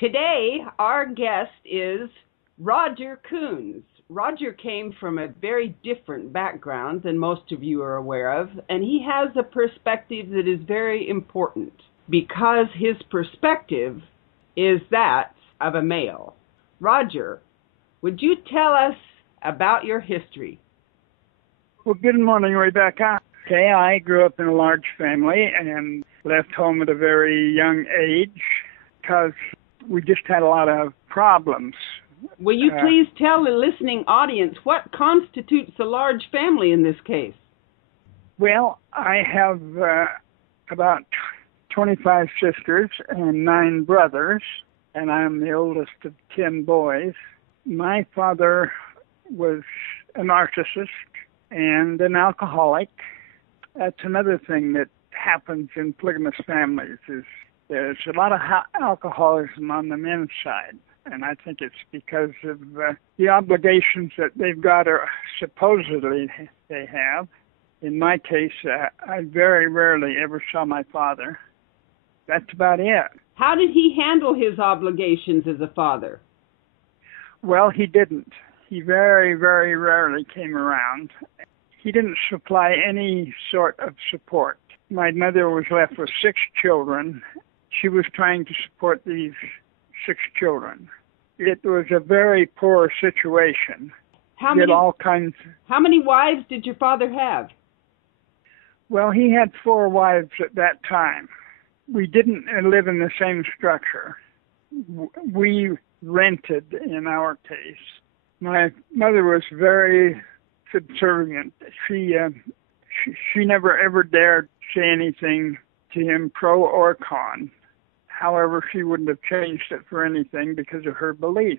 Today, our guest is Roger Kunz. Roger came from a very different background than most of you are aware of, and he has a perspective that is very important because his perspective is that of a male. Roger, would you tell us about your history? Well, good morning, Rebecca. Okay, I grew up in a large family and left home at a very young age because we just had a lot of problems. Will you please tell the listening audience what constitutes a large family in this case? Well, I have about 25 sisters and 9 brothers, and I'm the oldest of 10 boys. My father was a narcissist and an alcoholic. That's another thing that happens in polygamous families is there's a lot of alcoholism on the men's side. And I think it's because of the obligations that they've got or supposedly they have. In my case, I very rarely ever saw my father. That's about it. How did he handle his obligations as a father? Well, he didn't. He very, very rarely came around. He didn't supply any sort of support. My mother was left with 6 children. She was trying to support these 6 children. It was a very poor situation. How many wives did your father have? Well, he had 4 wives at that time. We didn't live in the same structure. We rented in our case. My mother was very subservient. She never ever dared say anything to him pro or con. However, she wouldn't have changed it for anything because of her belief.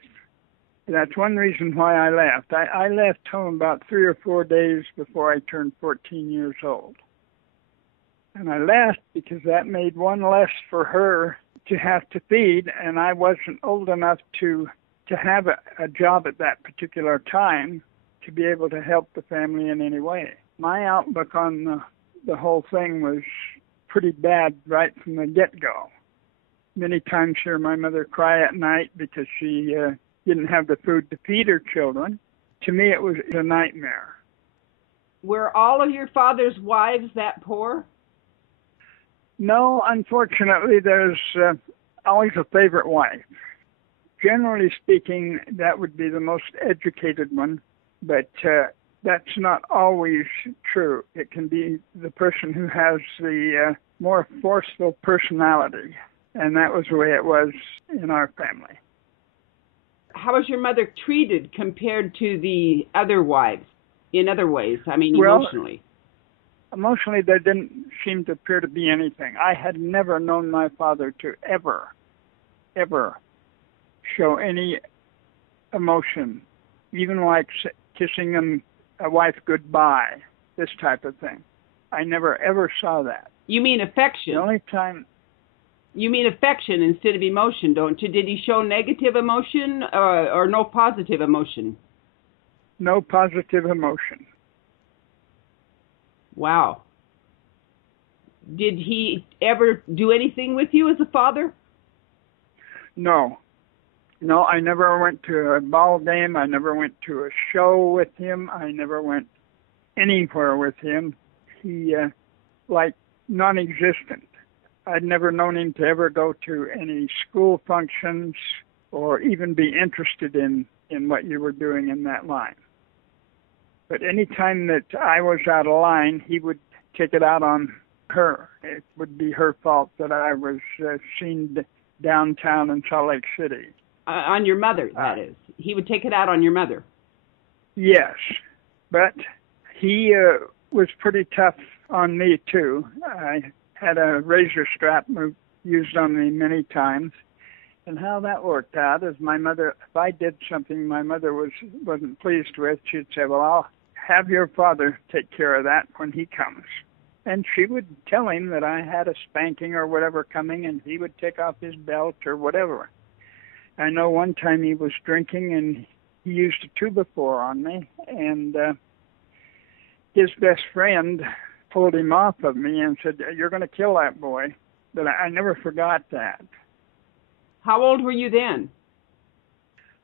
That's one reason why I left. I left home about 3 or 4 days before I turned 14 years old. And I left because that made one less for her to have to feed, and I wasn't old enough to have a job at that particular time to be able to help the family in any way. My outlook on the whole thing was pretty bad right from the get-go. Many times hear my mother cry at night because she didn't have the food to feed her children. To me, it was a nightmare. Were all of your father's wives that poor? No, unfortunately, there's always a favorite wife. Generally speaking, that would be the most educated one, but that's not always true. It can be the person who has the more forceful personality. And that was the way it was in our family. How was your mother treated compared to the other wives in other ways? I mean, well, emotionally. Emotionally, there didn't seem to appear to be anything. I had never known my father to ever show any emotion, even like kissing a wife goodbye, this type of thing. I never ever saw that. You mean affection? The only time... You mean affection instead of emotion, don't you? Did he show negative emotion or no positive emotion? No positive emotion. Wow. Did he ever do anything with you as a father? No. No, I never went to a ball game. I never went to a show with him. I never went anywhere with him. He, non-existent. I'd never known him to ever go to any school functions or even be interested in what you were doing in that line. But any time that I was out of line, he would take it out on her. It would be her fault that I was seen downtown in Salt Lake City. On your mother, that is. He would take it out on your mother. Yes, but he was pretty tough on me, too. I had a razor strap used on me many times. And how that worked out is my mother, if I did something my mother wasn't pleased with, she'd say, well, I'll have your father take care of that when he comes. And she would tell him that I had a spanking or whatever coming, and he would take off his belt or whatever. I know one time he was drinking, and he used a 2x4 on me, and his best friend pulled him off of me and said, you're going to kill that boy. But I never forgot that. How old were you then?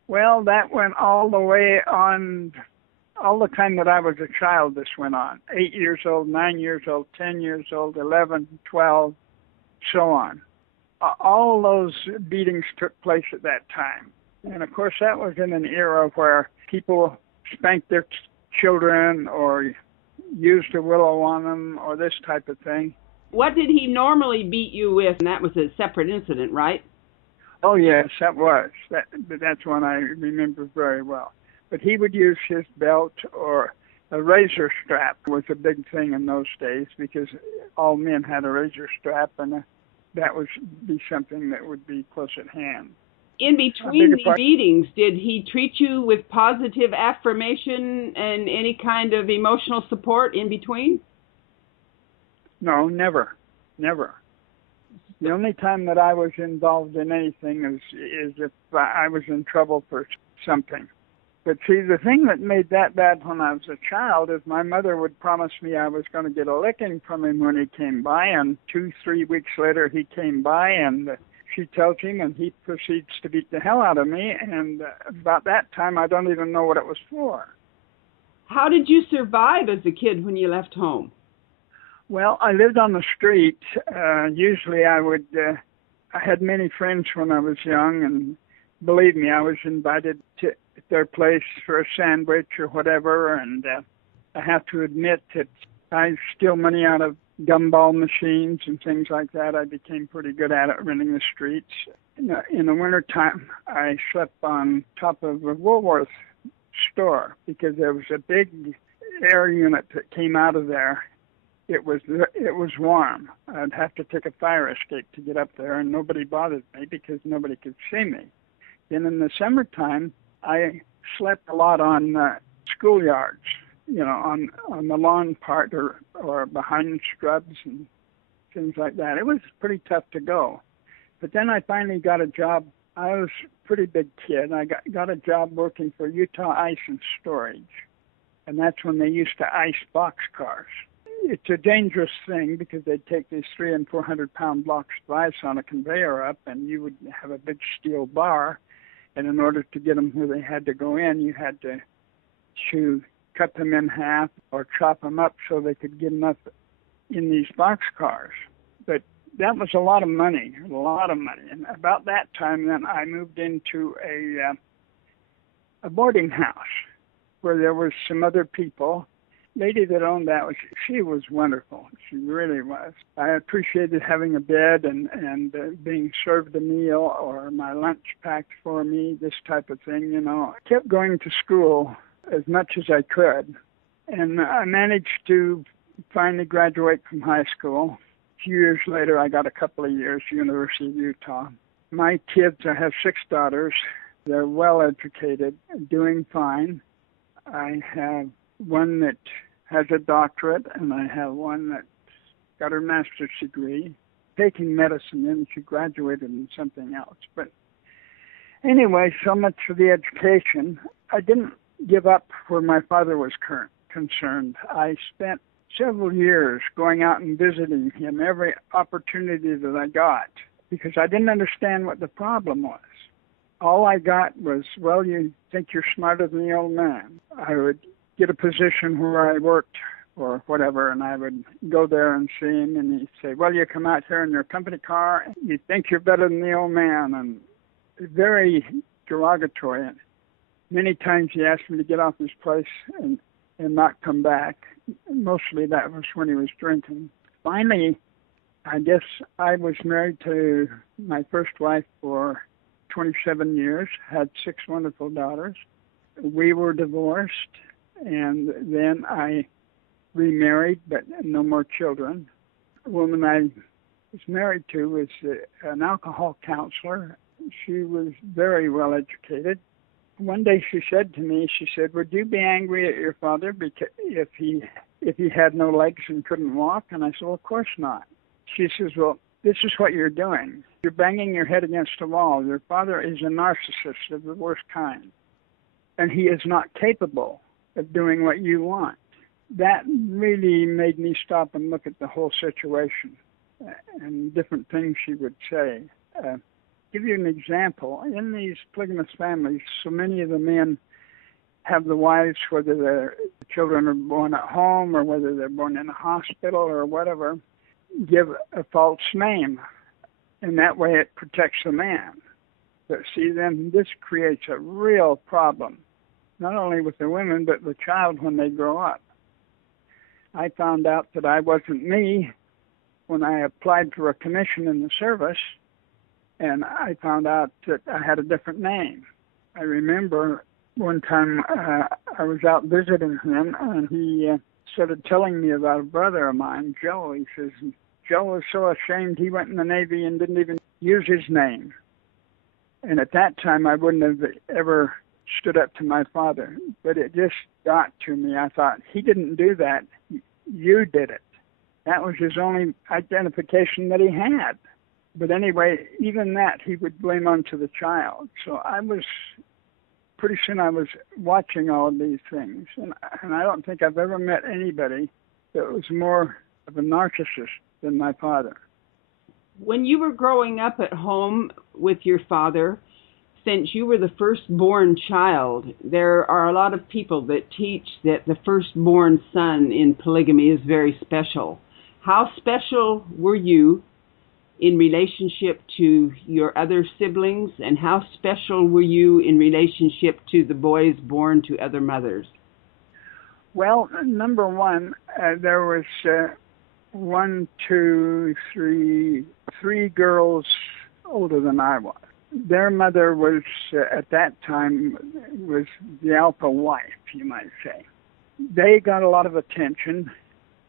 Well, that went all the way on, all the time that I was a child, this went on. 8 years old, 9 years old, 10 years old, 11, 12, so on. All those beatings took place at that time. And of course, that was in an era where people spanked their children or used a willow on them or this type of thing. What did he normally beat you with? And that was a separate incident, right? Oh, yes, that was. That's one I remember very well. But he would use his belt, or a razor strap was a big thing in those days, because all men had a razor strap, and that would be something that would be close at hand. In between these beatings, did he treat you with positive affirmation and any kind of emotional support in between? No, never. The only time that I was involved in anything is if I was in trouble for something. But see, the thing that made that bad when I was a child is my mother would promise me I was going to get a licking from him when he came by, and 2-3 weeks later he came by, and she tells him, and he proceeds to beat the hell out of me, and about that time I don't even know what it was for. How did you survive as a kid when you left home? Well, I lived on the street. Usually I had many friends when I was young, and believe me, I was invited to their place for a sandwich or whatever, and I have to admit that I steal money out of gumball machines and things like that. I became pretty good at it, running the streets. In the wintertime, I slept on top of a Woolworth store because there was a big air unit that came out of there. It was warm. I'd have to take a fire escape to get up there, and nobody bothered me because nobody could see me. Then in the summertime, I slept a lot on schoolyards, on the lawn part or behind scrubs and things like that. It was pretty tough to go. But then I finally got a job. I was a pretty big kid. I got a job working for Utah Ice and Storage, and that's when they used to ice boxcars. It's a dangerous thing because they'd take these 300- and 400-pound blocks of ice on a conveyor up, and you would have a big steel bar. And in order to get them where they had to go in, you had to cut them in half or chop them up so they could get enough in these boxcars. But that was a lot of money. And about that time, then I moved into a boarding house where there were some other people. Lady that owned that, she was wonderful. She really was. I appreciated having a bed and being served a meal or my lunch packed for me, this type of thing, I kept going to school as much as I could, and I managed to finally graduate from high school. A few years later, I got a couple of years, University of Utah. My kids, I have 6 daughters. They're well educated, doing fine. I have one that has a doctorate, and I have one that got her master's degree, taking medicine, and she graduated in something else. But anyway, so much for the education. I didn't give up where my father was concerned. I spent several years going out and visiting him every opportunity that I got because I didn't understand what the problem was. All I got was, well, you think you're smarter than the old man. I would get a position where I worked or whatever, and I would go there and see him, and he'd say, well, you come out here in your company car, you think you're better than the old man, and very derogatory. And many times he asked me to get off his place and not come back. Mostly that was when he was drinking. Finally, I guess I was married to my first wife for 27 years, had 6 wonderful daughters. We were divorced, and then I remarried, but no more children. The woman I was married to was an alcohol counselor. She was very well educated. One day she said to me, she said, would you be angry at your father because if he had no legs and couldn't walk? And I said, well, of course not. She says, well, this is what you're doing. You're banging your head against a wall. Your father is a narcissist of the worst kind, and he is not capable of doing what you want. That really made me stop and look at the whole situation and different things she would say. give you an example. In these polygamous families, so many of the men have the wives, whether their children are born at home or whether they're born in a hospital or whatever, give a false name. And that way it protects the man. But see, then this creates a real problem, not only with the women, but the child when they grow up. I found out that I wasn't me when I applied for a commission in the service, and I found out that I had a different name. I remember one time I was out visiting him, and he started telling me about a brother of mine, Joe. He says, Joe was so ashamed he went in the Navy and didn't even use his name. And at that time, I wouldn't have ever stood up to my father. But it just got to me. I thought, he didn't do that. You did it. That was his only identification that he had. But anyway, even that he would blame onto the child. So pretty soon I was watching all of these things. And I don't think I've ever met anybody that was more of a narcissist than my father. When you were growing up at home with your father, since you were the firstborn child, there are a lot of people that teach that the firstborn son in polygamy is very special. How special were you in relationship to your other siblings, and how special were you in relationship to the boys born to other mothers? Well, number one, there was three girls older than I was. Their mother was, at that time, was the alpha wife, you might say. They got a lot of attention,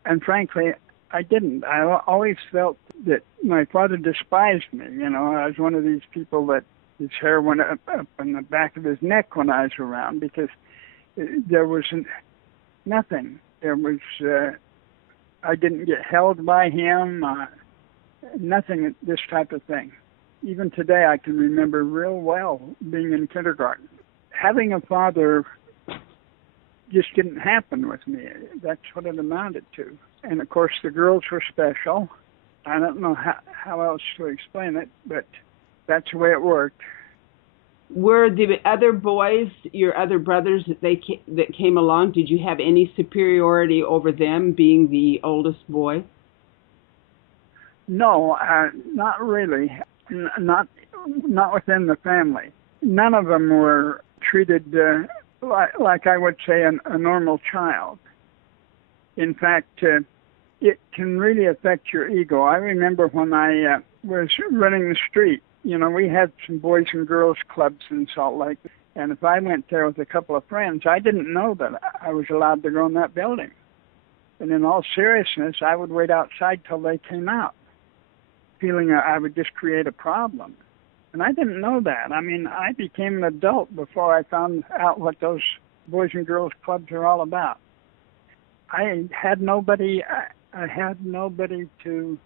and frankly, I didn't. I always felt that my father despised me. You know, I was one of these people that his hair went up in the back of his neck when I was around, because there was nothing. There was, I didn't get held by him, nothing, this type of thing. Even today, I can remember real well being in kindergarten. Having a father just didn't happen with me. That's what it amounted to. And, of course, the girls were special. I don't know how else to explain it, but that's the way it worked. Were the other boys, your other brothers that came along, did you have any superiority over them, being the oldest boy? No, not really. Not within the family. None of them were treated like I would say a normal child. In fact, it can really affect your ego. I remember when I was running the street, you know, we had some boys and girls clubs in Salt Lake, and if I went there with a couple of friends, I didn't know that I was allowed to go in that building. And in all seriousness, I would wait outside till they came out, feeling I would just create a problem. And I didn't know that. I mean, I became an adult before I found out what those boys and girls clubs are all about. I had nobody to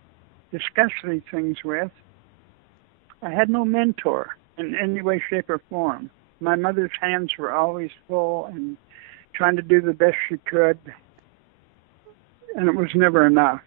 discuss these things with. I had no mentor in any way, shape, or form. My mother's hands were always full and trying to do the best she could, and it was never enough.